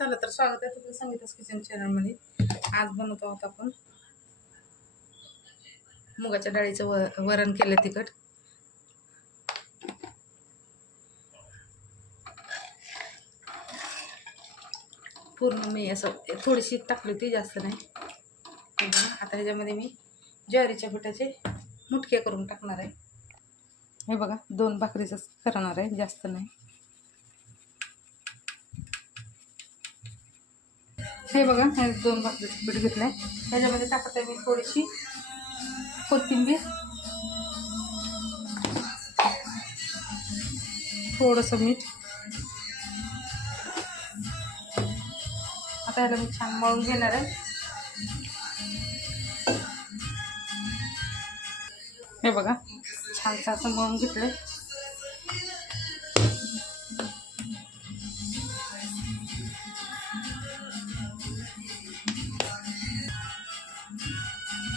चला तर स्वागत आहे तुमचं संगीतास किचन चॅनलमध्ये आज बनवतो आहोत आपण मुगाच्या डाळीचं व वरण केलं तिखट. पूर्ण मी असं थोडीशी टाकली होती जास्त नाही. आता ह्याच्यामध्ये मी ज्वारीच्या पिठाचे मुटके करून टाकणार आहे. हे बघा दोन भाकरीचं करणार आहे जास्त नाही. हे बघा हे दोन पीठ घेतलं आहे ह्याच्यामध्ये टाकत आहे मी थोडीशी कोथिंबीर. थोडंसं मीठ. आता ह्याला मी छान मळून घेणार आहे. हे बघा छानसं असं मळून आहे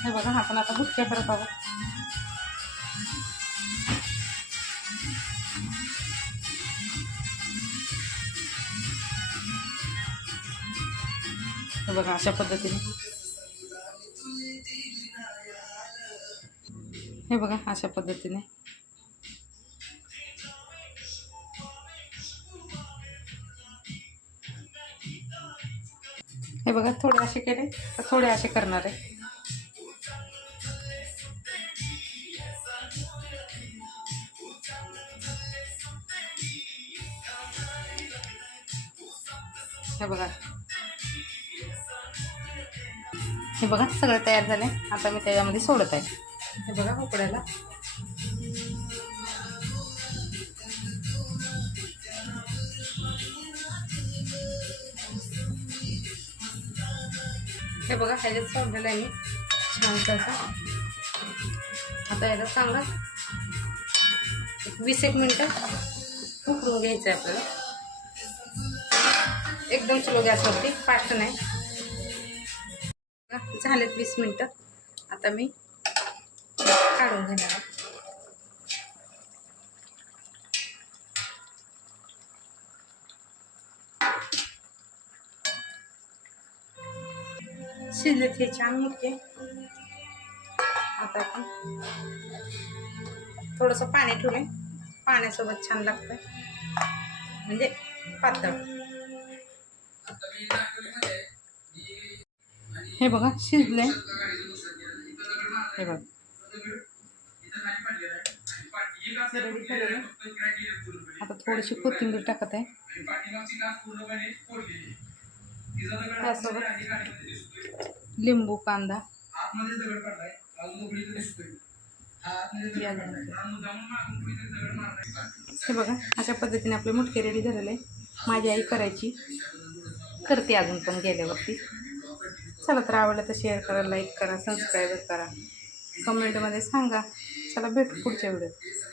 हे बघा आपण आता बुटक्या परत आहोत. हे बघा अशा पद्धतीने. हे बघा अशा पद्धतीने. हे बघा थोडे असे केले तर थोडे असे करणार आहे. हे बघा. हे बघा सगळं तयार झालं आता मी त्याच्यामध्ये सोडत आहे. हे बघा उकडायला. हे बघा ह्याच्यात सोडलेलं आहे मी. छान तसं आता याला सांगा एक वीस एक मिनटं उकडून घ्यायचं आहे आपल्याला. एकदम स्लो गॅसवरती फास्ट नाही. झालेत वीस मिनटं. आता मी काढून घेणार आहे. शिजलेत हे छान मुटके आता आपण थोडंसं पाणी ठेवलं पाण्यासोबत छान लागतं म्हणजे पातळ. हे बघा शिजले हे बघा. आता थोडीशी कोथिंबीर टाकत आहे. त्यासोबत लिंबू कांदा. हे बघा अशा पद्धतीने आपले मुटके रेडी झालेले आहे माझी आई करायची. करते अजून पण गेल्यावरती. चला तर आवडलं तर शेअर करा लाईक करा सबस्क्राईब करा. कमेंटमध्ये सांगा. चला भेटू पुढच्या व्हिडिओत